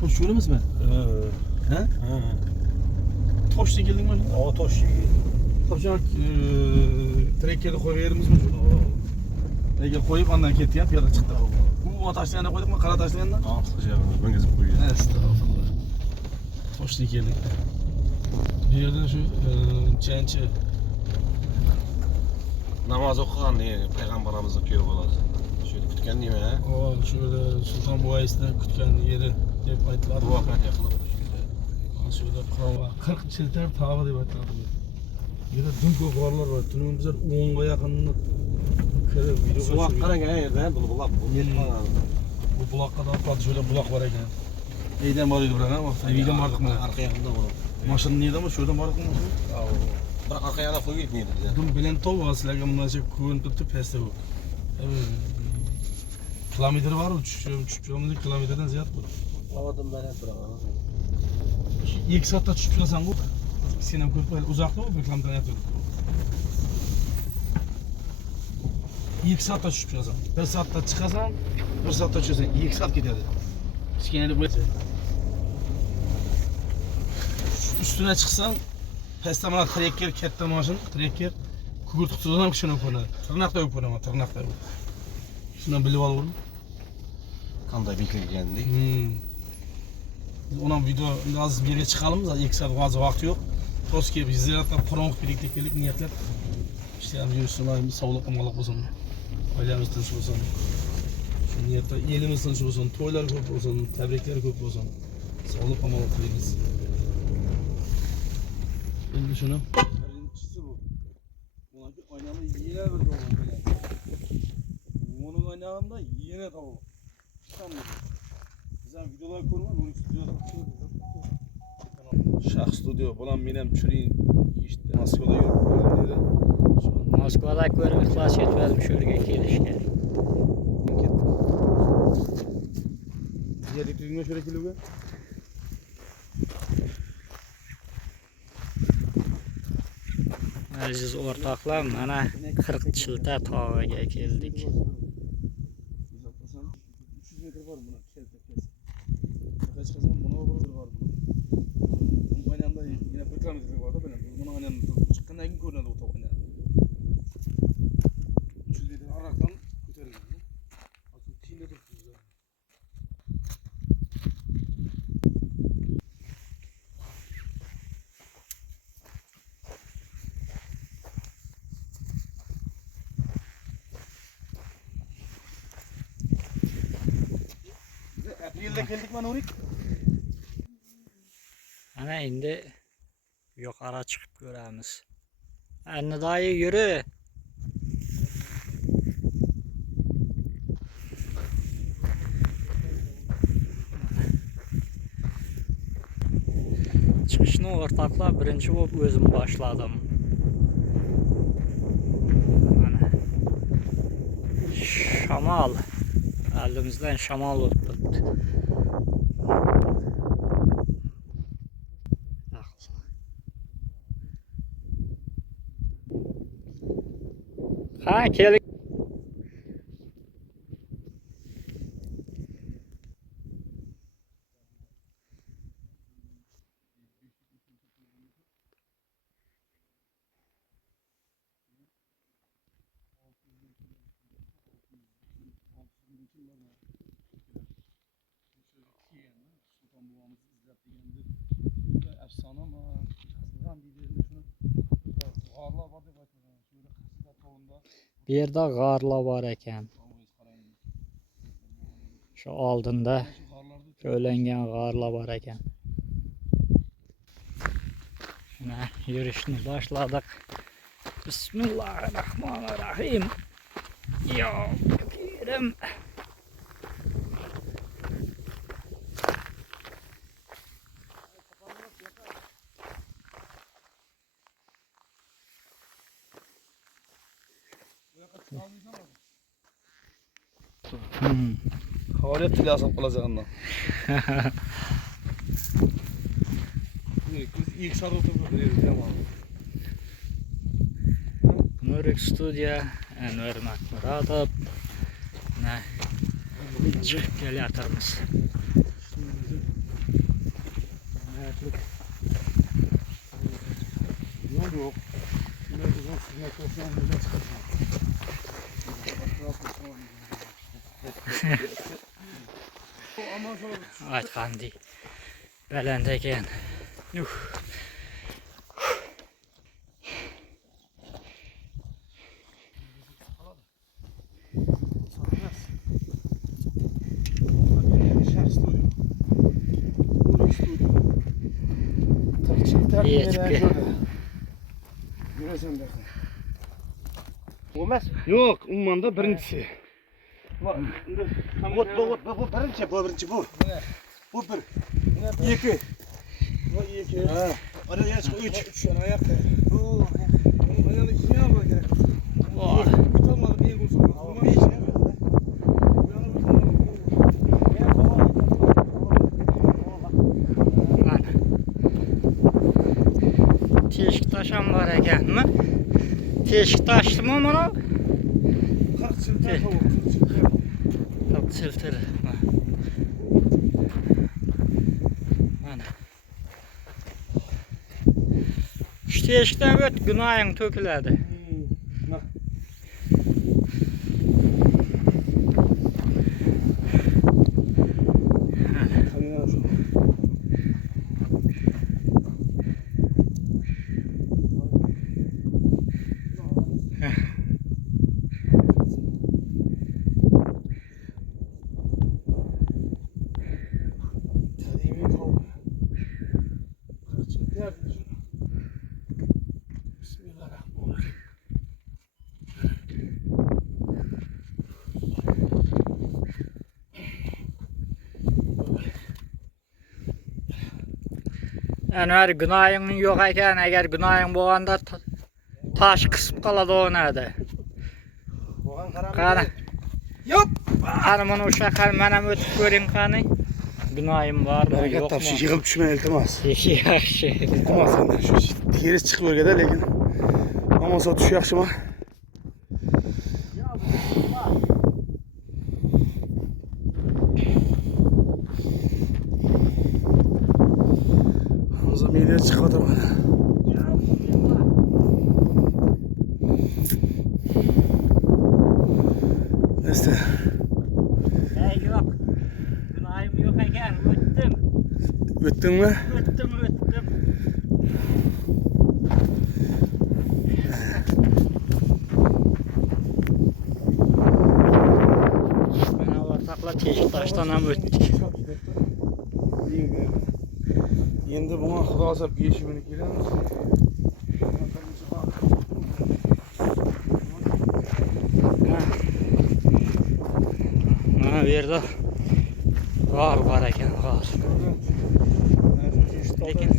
Toş göremez mi? He? Toş diye geldin mi? O toş gibi. Tabii şu an trekkeri koyuyor yerimiz mi? Ege koyup andan ketti yap ya da çıktı. Bu taşlı yanına koyduk mu? Kara taşlı yanına? Sıcağımız ben gezip koyuyor. Estağfurullah. Toş diye geldik. Bir yerde şu çençe. Namaz okuyan diye Peygamberimiz okuyor bolası. Şöyle kütken değil mi he? O şöyle Sultan Buayis'te kütken yeri hep aytlar. Bu vakit yapılıp Şöyle kava, 40 çelter tava diye aytlar. Yine dün kovarlar var. Tünün bizler 10'a yakınını kere video su akkaran gelen yerden bunu bulak. Bu bulakka da atladı şöyle bulak var eken. Neyden varıydı buraya ama eviden vardık mı? Arka yakında bunu. Maşının neydi ama şuradan vardık mı? Bırak arka yana koyu gitmeydi bize. Dün bilen tol var sizlerge bundan şey kuvun tuttu peste bu. Kilometre var mı? 3 kilometreden ziyade bu. Havadan ben hep bırakalım. 2 saatte çıkasan bu. Sinem koyup böyle uzakta mı? Bir kilometreden yatıyor. 2 saatte çıkasan. 1 saatte çıkasan, 1 saatte çıkasan. 2 saat giderdi. İskeneli buraya. Üstüne çıksan, pestamana trekker, kette maşın, trekker. Kugurtuk tutulan ki şunu koyuna. Tırnak da yok koyuna ama, tırnak da yok. Şundan bilip alıyorum. Kanday bir kere geldi. Ondan video az bir yere çıkalım da 2 saat fazla vakti yok. Toski biz ziyaretle koronuk birliktelik niyetler. İşte yani yürüsün, sağlık amalık olsun. Ailemiz tinç olsun. Şu niyette elimiz tinç olsun, toylar köp olsun, tebrikler köp olsun. Sağlık amalık dileriz. Şimdi şunu. Birincisi bu. Bununki aynalı yine bir tavuk böyle. Bunun aynağında yine tavuk. Çıkamıyor. Sen videolar koyma, onun stüdyoda Şah stüdyo, bulan benim çürüyün işte Moskva'da yürüp dedi. Moskva'da görüp ihlas etmezmiş örgü gelişken. Yedik düğüne şöyle kiloga. Aziz ortaklar, mana 40 çılta tağaga geldik. 300 metre var buna, kes. Kaç kazan buna var buna. Bunun aynanda yine 1 kilometre var da benim. Bunun aynanda çıkkandan gün görünüyor o tavuk aynanda. 300 metre araktan götürüyor. Asıl tinde tutuz ya. April'de geldik mi Nurik? Ana indi yukarı çıkıp göremiz. Anne dayı yürü. Çıkışını ortaklar birinci olup özüm başladım. Ana. Şamal. Elimizden şamal tuttu. Ha kelik. Efsane ama yazılgan bilgilerini şunu ağırla var diye bakıyorum. Şöyle kısıda toğunda. Bir yerde garla var eken. Şu aldığında ölengen garla var eken. Şuna yürüyüşünü başladık. Bismillahirrahmanirrahim. Ya gidelim. Havalet tili asap kalacağından. İlk sarı oturup tamam. Nurik Studio, Enver Makmuratov. Ne? Çıkıp geliyoruz. Yok. Ne uzun süzme toprağın önüne çıkacağım. Aytgandi. Belende eken. Olmaz. Yok, ummanda birincisi. Bu birinci bu. Bu bir. İki. Bu iki. Ha. Araya çık üç. Üç tane ayak da. Onun ayağını ikiye alma gerek. Vay. Utanmadık iyi kursun. Ama bir şey mi? Ana. Teşik taşan var eken mi? Teşik taştı mı bunu? 40 çıldır tavuk. 40 çıldır. Çok çıltır. Ana. Şu teşikten öt günahın töküledi. Bismillahirrahmanirrahim. Eğer günahın yok eken, eğer günahın boğanda taş kısıp kaladı o nerede? Kana. Yap. Hanımın uşaklar menem ötüp görün kanı. Günahım var mı Bereket yok mu? tapşı yıkılıp düşmeye iltimas. Yaxşı. İltimas senden şu teri çıkıp bölgede lekin. Ama sağ düşü yaxşı mı? Hamza mideye çıkmadı bana. Neyse. Yok. Günahım yok eken öttüm. Öttün mü? Öttüm. Bana ortakla teşik taştan hem öttük. Endi buna xudo azab yeshimini kelamiz. Mana bu yerda g'or bor ekan, g'or. Lekin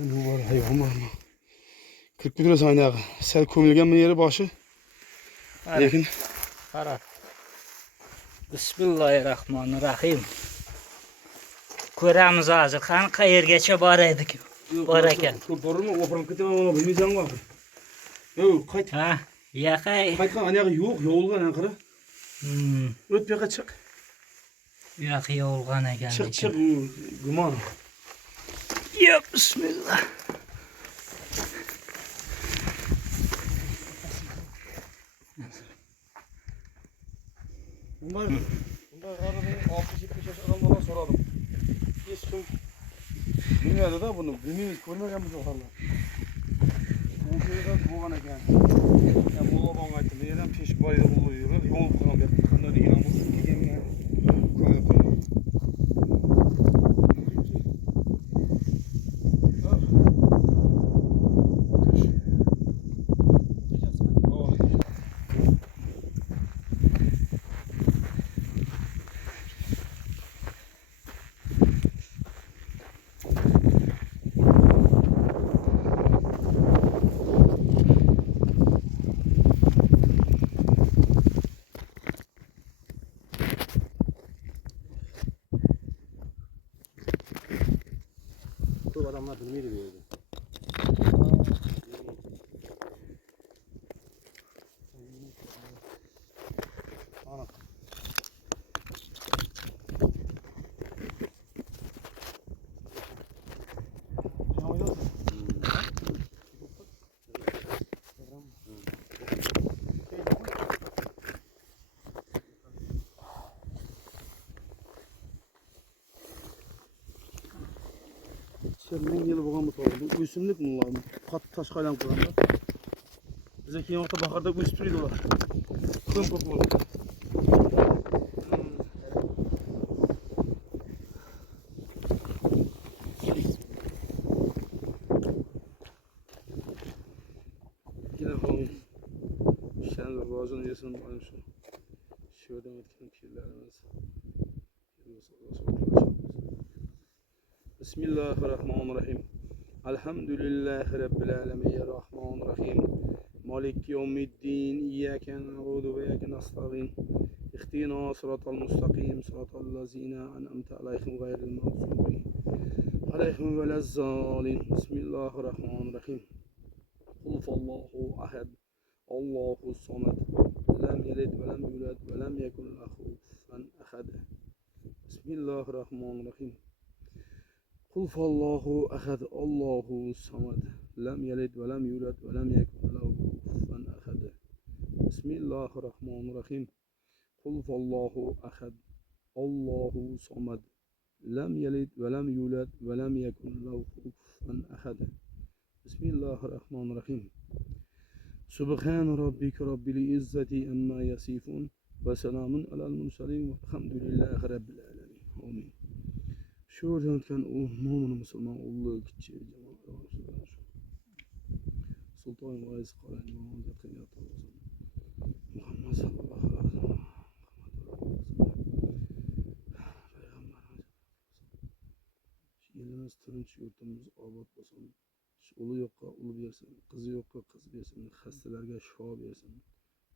Bu var hayvan var mı? 41 lira saynağı. Sel kömülgen mi yeri başı? Lekin qara. Bismillahirrahmanirrahim. Ko'ramiz hozir qani qayergacha bor edik. Bor ekan. Borma, o'pirim ketaman, mana bilmaysan bak. Yo, qayt. Ha, yaqay. Qaytgan anaqa yo'q, yo'g'ilgan anqira. O'tib yoqqa chiq. Yo'q, yo'g'ilgan ekan. Chiq, gumon. Ya bismillah. Bunlar arabayı 60-70 yaş adamlardan soradım. Hiç kim bilmedi da bunu, bilmeyiz, görmegen biz okarlar. Bu köyden boğan eken. Ya bu oban aytdı, neden peşik bayda buluyorlar, yoğun kalan bir kanları yağmur, kegenler, köy koy. Bana bilmeydi bir yerde. Ana. Ne oynuyorsun? Senden yılı boğan mı tordu? Üstünlük mü lan? Kat taş kaylan kuranda. Bize keyin orta bakarda üstürüydü olar. Kım kım oldu. Yine koyun. İşleriniz boğazını yesin bayım şu. Şuradan etken kirlerimiz. Bismillahirrahmanirrahim. Elhamdülillahi Rabbil alemin. Rahmanirrahim. Malik yevmiddin. İyyâke na'budu ve iyyâke nestaîn. İhdina sıratal mustakîm. Sıratal lezîne en'amte aleyhim gayril mağdûbi aleyhim velezzâlin. Bismillahirrahmanirrahim. Kul fallahu ahad. Allahu samed. Lem yelid ve lem yulad ve lem yekun lehu kufuven ahad. Bismillahirrahmanirrahim. Kul fallahu ahad. Allahu samed. Lem yelid ve lem yulad ve lem yekun lehu kufuven ahad. Bismillahirrahmanirrahim. Kul fallahu ahad. Allahu samed. Lem yelid ve lem yulad ve lem yekun lehu kufuven ahad. Bismillahirrahmanirrahim. Subhan rabbike rabbil izzati amma yasifun ve selamun alel murselin velhamdülillahi rabbil alemin. Amin. Şuradan ötken mu'min Müslüman ulluğu kitçi cemaat Sultan Vaiz Kalen Muhammed Kıyat Muhammed sallallahu aleyhi ve sellem elimiz tinch, yurtimiz obod bo'lsin. Uli yo'qqa ul bersin, qizi yo'qqa qiz bersin, xastalarga shifo bersin.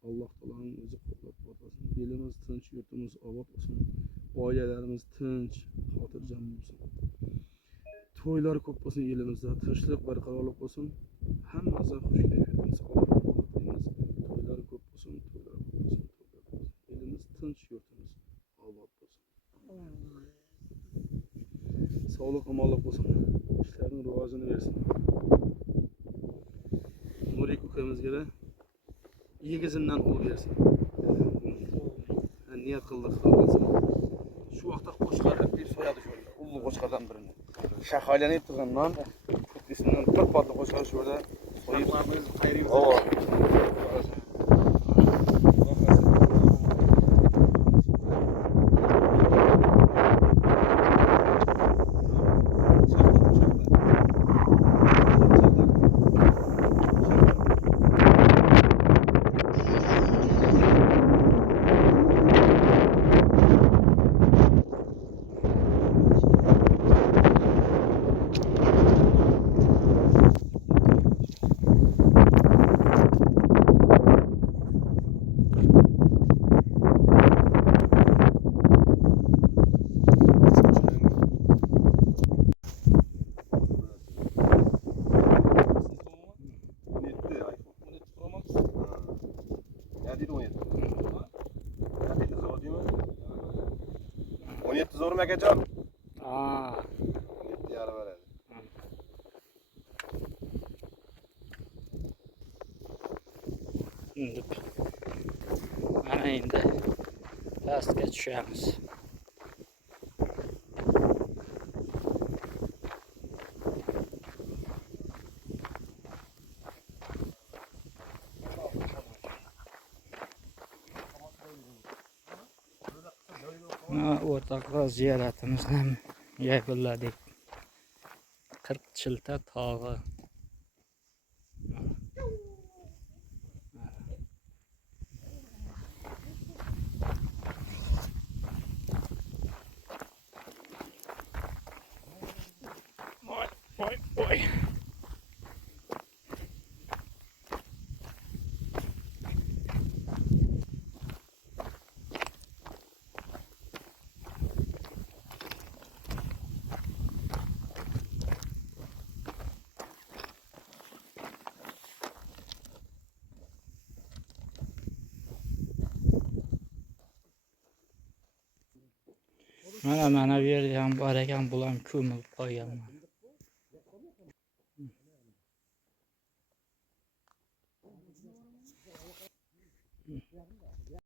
Alloh taoloning o'zi qo'llab-quvvatlasin. Elimiz tinch, yurtimiz obod bo'lsin. Oilalarimiz tinch, xotirjam bo'lsin. To'ylar ko'p bo'lsin elimizda, tinchlik barqarorlik bo'lsin. Hammasi xush kayfiyatda sog'lom bo'lamiz. To'ylar ko'p bo'lsin, to'ylar ko'p bo'lsin, to'ylar ko'p bo'lsin. Elimiz tinch, yurtimiz obod bo'lsin. Sağlık amallık olsun. İşlerin rivazını versin. Nurik ülkemizge de iyi gezinden ol versin. Yani niyet kıldık. Şu vakta koçkar bir soyadı şöyle. Ullu koçkardan birini. Şahalen ettiğinden kütlesinden 40 patlı koçkar şöyle soyup. Zor mu geçen? Aa. Diyar verelim. Ana endi pastga tushamiz. O'rtoqlar ziyoratimizni yakunladik. 40 tog'i. Oy. Mana berdiğim var ekan bulam kömür koyganman.